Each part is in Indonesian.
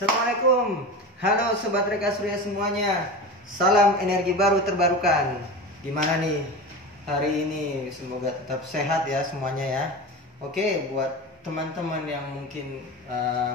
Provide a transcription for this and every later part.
Assalamualaikum. Halo Sobat Reka Surya semuanya. Salam energi baru terbarukan. Gimana nih hari ini? Semoga tetap sehat ya semuanya ya. Oke, buat teman-teman yang mungkin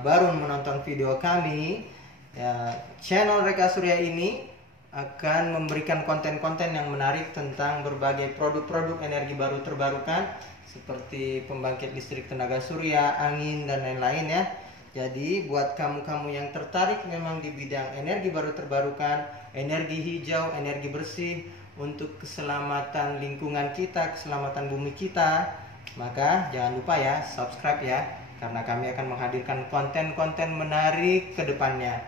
baru menonton video kami ya, channel Reka Surya ini akan memberikan konten-konten yang menarik tentang berbagai produk-produk energi baru terbarukan seperti pembangkit listrik tenaga surya, angin, dan lain-lain ya. Jadi buat kamu-kamu yang tertarik memang di bidang energi baru terbarukan, energi hijau, energi bersih untuk keselamatan lingkungan kita, keselamatan bumi kita, maka jangan lupa ya subscribe ya, karena kami akan menghadirkan konten-konten menarik ke depannya.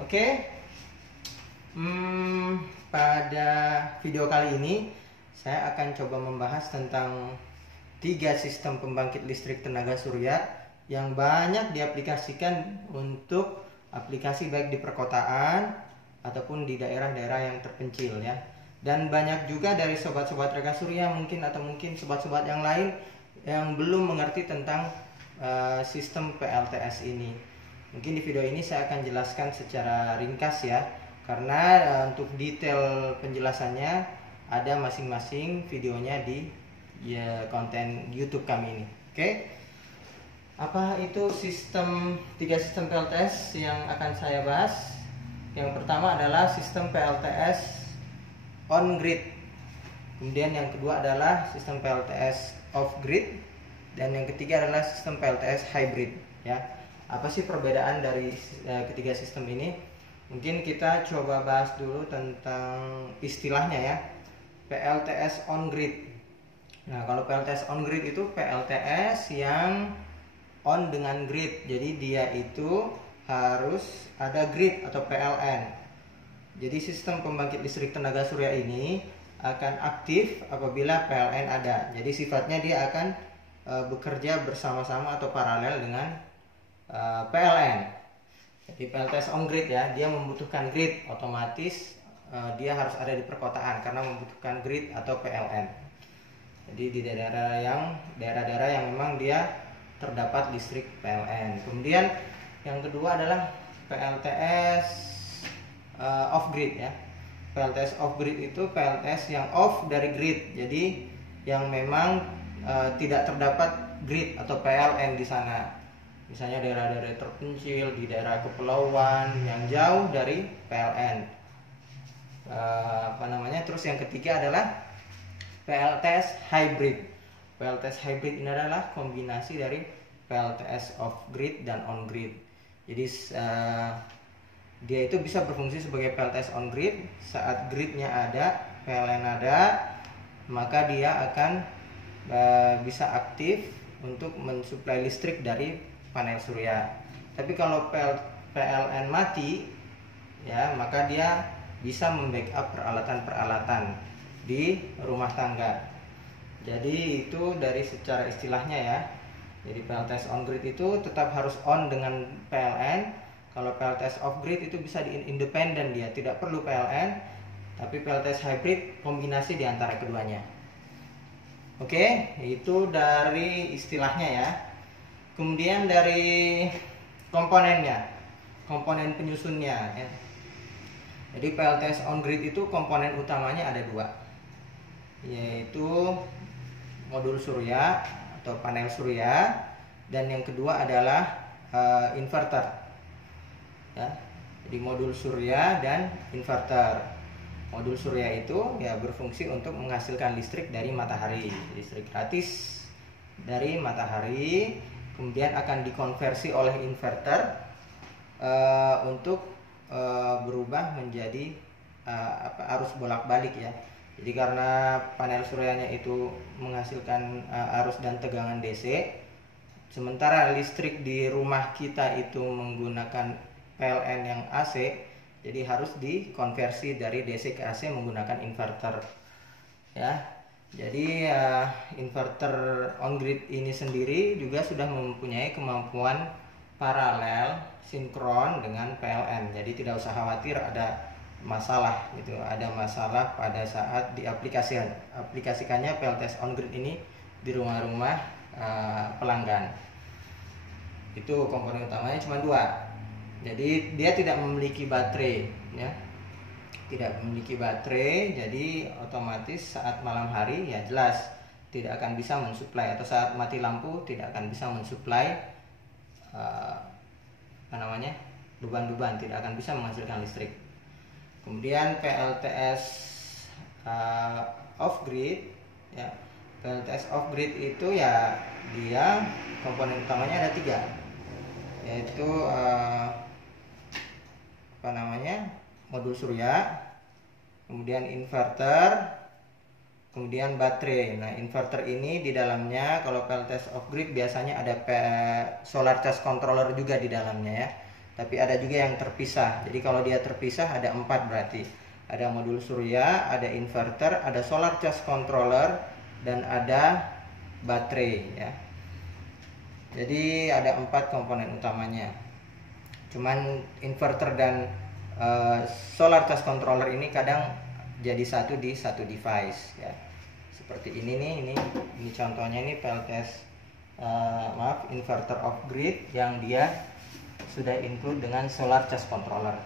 Oke? Pada video kali ini saya akan coba membahas tentang 3 sistem pembangkit listrik tenaga surya yang banyak diaplikasikan untuk aplikasi baik di perkotaan ataupun di daerah-daerah yang terpencil ya. Dan banyak juga dari sobat-sobat Reka Surya mungkin sobat-sobat yang lain yang belum mengerti tentang sistem PLTS ini. Mungkin di video ini saya akan jelaskan secara ringkas ya, karena untuk detail penjelasannya ada masing-masing videonya di konten YouTube kami ini. Oke? Apa itu 3 sistem PLTS yang akan saya bahas? Yang pertama adalah sistem PLTS on grid. Kemudian yang kedua adalah sistem PLTS off grid, dan yang ketiga adalah sistem PLTS hybrid ya. Apa sih perbedaan dari ketiga sistem ini? Mungkin kita coba bahas dulu tentang istilahnya ya. PLTS on grid. Nah, kalau PLTS on grid itu PLTS yang on dengan grid. Jadi dia itu harus ada grid atau PLN. Jadi sistem pembangkit listrik tenaga surya ini akan aktif apabila PLN ada. Jadi sifatnya dia akan bekerja bersama-sama atau paralel dengan PLN. Jadi PLTS on grid ya, dia membutuhkan grid, otomatis dia harus ada di perkotaan karena membutuhkan grid atau PLN. Jadi di daerah-daerah yang memang dia terdapat listrik PLN. Kemudian yang kedua adalah PLTS off grid ya. PLTS off grid itu PLTS yang off dari grid. Jadi yang memang tidak terdapat grid atau PLN di sana. Misalnya daerah-daerah terpencil, di daerah kepulauan yang jauh dari PLN. Terus yang ketiga adalah PLTS hybrid. PLTS hybrid ini adalah kombinasi dari PLTS off grid dan on grid. Jadi dia itu bisa berfungsi sebagai PLTS on grid saat gridnya ada, PLN ada, maka dia akan bisa aktif untuk mensuplai listrik dari panel surya. Tapi kalau PLN mati ya, maka dia bisa membackup peralatan-peralatan di rumah tangga. Jadi itu dari secara istilahnya ya. Jadi PLTS on grid itu tetap harus on dengan PLN. Kalau PLTS off grid itu bisa independen, dia tidak perlu PLN. Tapi PLTS hybrid kombinasi di antara keduanya. Oke, itu dari istilahnya ya. Kemudian dari komponennya, komponen penyusunnya ya. Jadi PLTS on grid itu komponen utamanya ada 2, yaitu modul surya atau panel surya, dan yang kedua adalah inverter ya. Jadi modul surya dan inverter. Modul surya itu ya berfungsi untuk menghasilkan listrik dari matahari, listrik gratis dari matahari, kemudian akan dikonversi oleh inverter untuk berubah menjadi arus bolak-balik ya. Jadi karena panel suryanya itu menghasilkan arus dan tegangan DC, sementara listrik di rumah kita itu menggunakan PLN yang AC, jadi harus dikonversi dari DC ke AC menggunakan inverter ya. Jadi inverter on grid ini sendiri juga sudah mempunyai kemampuan paralel sinkron dengan PLN. Jadi tidak usah khawatir ada masalah gitu, ada masalah pada saat diaplikasikannya PLTS on grid ini di rumah-rumah pelanggan. Itu komponen utamanya cuma 2. Jadi dia tidak memiliki baterai, ya. Tidak memiliki baterai, jadi otomatis saat malam hari ya jelas tidak akan bisa mensuplai, atau saat mati lampu tidak akan bisa mensuplai beban-beban, tidak akan bisa menghasilkan listrik. Kemudian PLTS off grid, ya. PLTS off grid itu ya dia komponen utamanya ada 3, yaitu modul surya, kemudian inverter, kemudian baterai. Nah, inverter ini di dalamnya, kalau PLTS off grid biasanya ada solar charge controller juga di dalamnya, ya. Tapi ada juga yang terpisah. Jadi kalau dia terpisah ada 4 berarti. Ada modul surya, ada inverter, ada solar charge controller, dan ada baterai, ya. Jadi ada 4 komponen utamanya. Cuman inverter dan solar charge controller ini kadang jadi satu di satu device, ya. Seperti ini nih, ini contohnya, ini PLTS inverter off grid yang dia sudah include dengan solar charge controller.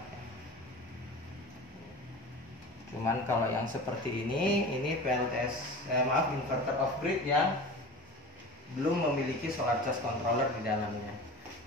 Cuman kalau yang seperti ini PLTS inverter off grid yang belum memiliki solar charge controller di dalamnya,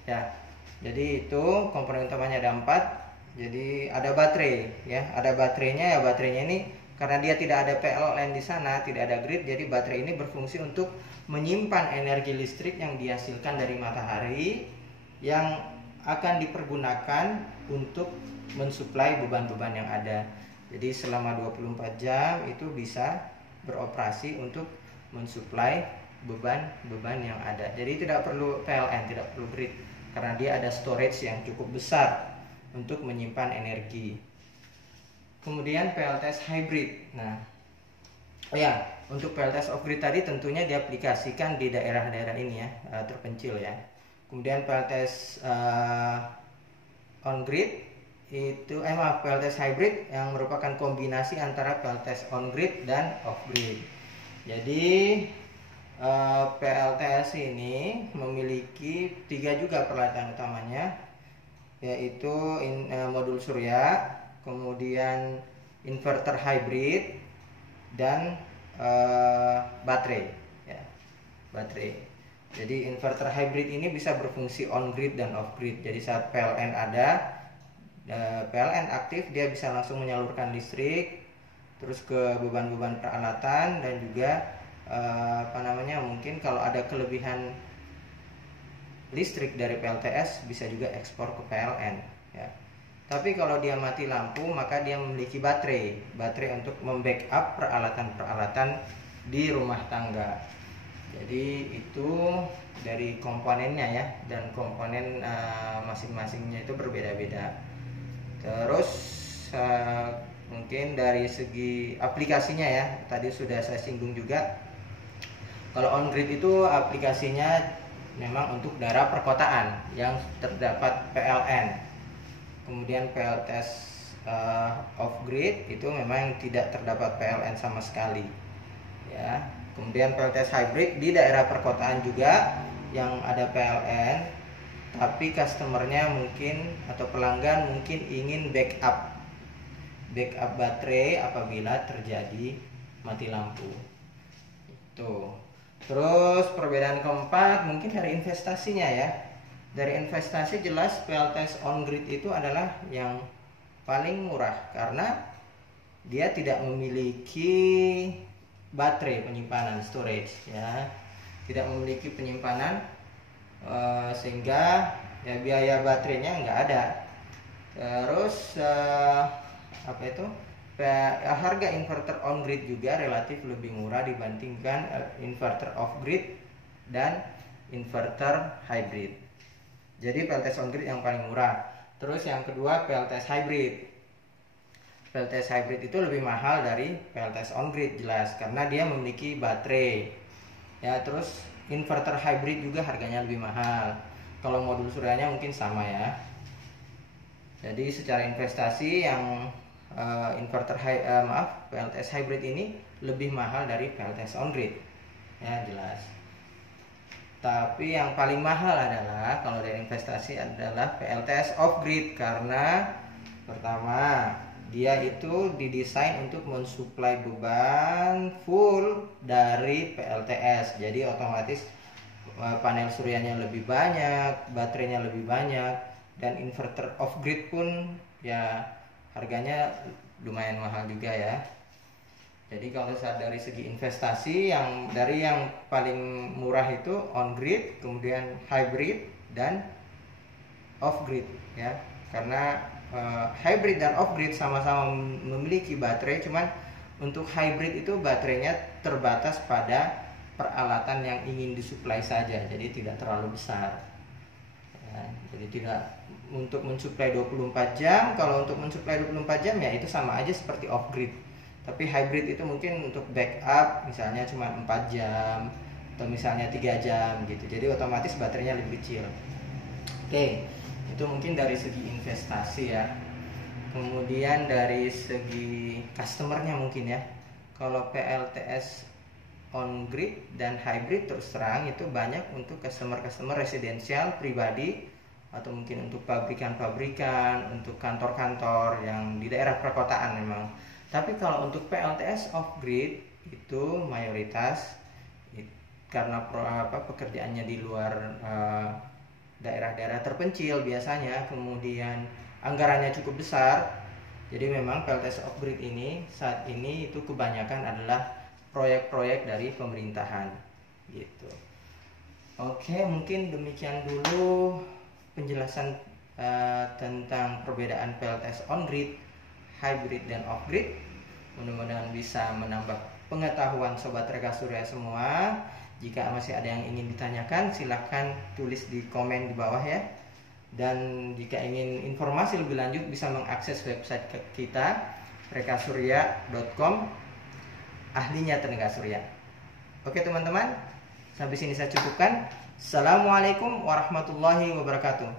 ya. Jadi itu komponen utamanya ada 4. Jadi ada baterai, ya. Ada baterainya, ya. Baterainya ini karena dia tidak ada PLN di sana, tidak ada grid, jadi baterai ini berfungsi untuk menyimpan energi listrik yang dihasilkan dari matahari yang akan dipergunakan untuk mensuplai beban-beban yang ada. Jadi selama 24 jam itu bisa beroperasi untuk mensuplai beban-beban yang ada. Jadi tidak perlu PLN, tidak perlu grid, karena dia ada storage yang cukup besar untuk menyimpan energi. Kemudian PLTS hybrid. Nah, untuk PLTS off grid tadi tentunya diaplikasikan di daerah-daerah ini, ya, terpencil, ya. Kemudian PLTS on grid itu PLTS hybrid yang merupakan kombinasi antara PLTS on grid dan off grid. Jadi PLTS ini memiliki 3 juga peralatan utamanya, yaitu modul surya, kemudian inverter hybrid, dan baterai, ya. Baterai. Jadi inverter hybrid ini bisa berfungsi on grid dan off grid. Jadi saat PLN ada, PLN aktif, dia bisa langsung menyalurkan listrik terus ke beban-beban peralatan, dan juga mungkin kalau ada kelebihan listrik dari PLTS bisa juga ekspor ke PLN, ya. Tapi kalau dia mati lampu, maka dia memiliki baterai untuk membackup peralatan-peralatan di rumah tangga. Jadi itu dari komponennya, ya, dan komponen masing-masingnya itu berbeda-beda. Terus mungkin dari segi aplikasinya, ya, tadi sudah saya singgung juga. Kalau on grid itu aplikasinya memang untuk daerah perkotaan yang terdapat PLN. Kemudian PLTS off grid itu memang tidak terdapat PLN sama sekali, ya. Kemudian PLTS hybrid di daerah perkotaan juga yang ada PLN, tapi customernya mungkin atau pelanggan mungkin ingin backup baterai apabila terjadi mati lampu. Itu. Terus perbedaan keempat mungkin dari investasinya, ya. Dari investasi jelas PLTS on grid itu adalah yang paling murah karena dia tidak memiliki baterai penyimpanan, storage, ya. Tidak memiliki penyimpanan, sehingga ya biaya baterainya nggak ada. Terus harga inverter on grid juga relatif lebih murah dibandingkan inverter off grid dan inverter hybrid. Jadi PLTS on grid yang paling murah. Terus yang kedua PLTS hybrid. PLTS hybrid itu lebih mahal dari PLTS on grid jelas karena dia memiliki baterai, ya. Terus inverter hybrid juga harganya lebih mahal. Kalau modul suryanya mungkin sama, ya. Jadi secara investasi yang PLTS hybrid ini lebih mahal dari PLTS on grid, ya, jelas. Tapi yang paling mahal adalah kalau dari investasi adalah PLTS off grid, karena pertama dia itu didesain untuk mensuplai beban full dari PLTS. Jadi otomatis panel suryanya lebih banyak, baterainya lebih banyak, dan inverter off grid pun ya harganya lumayan mahal juga ya. Jadi kalau dari segi investasi, yang paling murah itu on grid, kemudian hybrid dan off grid ya. Karena hybrid dan off grid sama-sama memiliki baterai, cuman untuk hybrid itu baterainya terbatas pada peralatan yang ingin disuplai saja, jadi tidak terlalu besar ya. Jadi tidak untuk mensuplai 24 jam. Kalau untuk mensuplai 24 jam ya itu sama aja seperti off grid. Tapi hybrid itu mungkin untuk backup misalnya cuma 4 jam atau misalnya 3 jam gitu. Jadi otomatis baterainya lebih kecil. Oke, itu mungkin dari segi investasi ya. Kemudian dari segi customernya mungkin ya. Kalau PLTS on grid dan hybrid terus terang itu banyak untuk customer residensial pribadi, atau mungkin untuk pabrikan-pabrikan, untuk kantor-kantor yang di daerah perkotaan memang. Tapi kalau untuk PLTS off grid itu mayoritas karena pekerjaannya di luar daerah-daerah terpencil biasanya, kemudian anggarannya cukup besar. Jadi memang PLTS off grid ini saat ini itu kebanyakan adalah proyek-proyek dari pemerintahan gitu. Oke, mungkin demikian dulu penjelasan tentang perbedaan PLTS on grid, hybrid dan off grid. Mudah-mudahan bisa menambah pengetahuan Sobat Reka Surya semua. Jika masih ada yang ingin ditanyakan, silahkan tulis di komen di bawah ya. Dan jika ingin informasi lebih lanjut bisa mengakses website kita rekasurya.com, ahlinya tenaga surya. Oke teman-teman, sampai sini saya cukupkan. Assalamualaikum warahmatullahi wabarakatuh.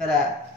Dadah.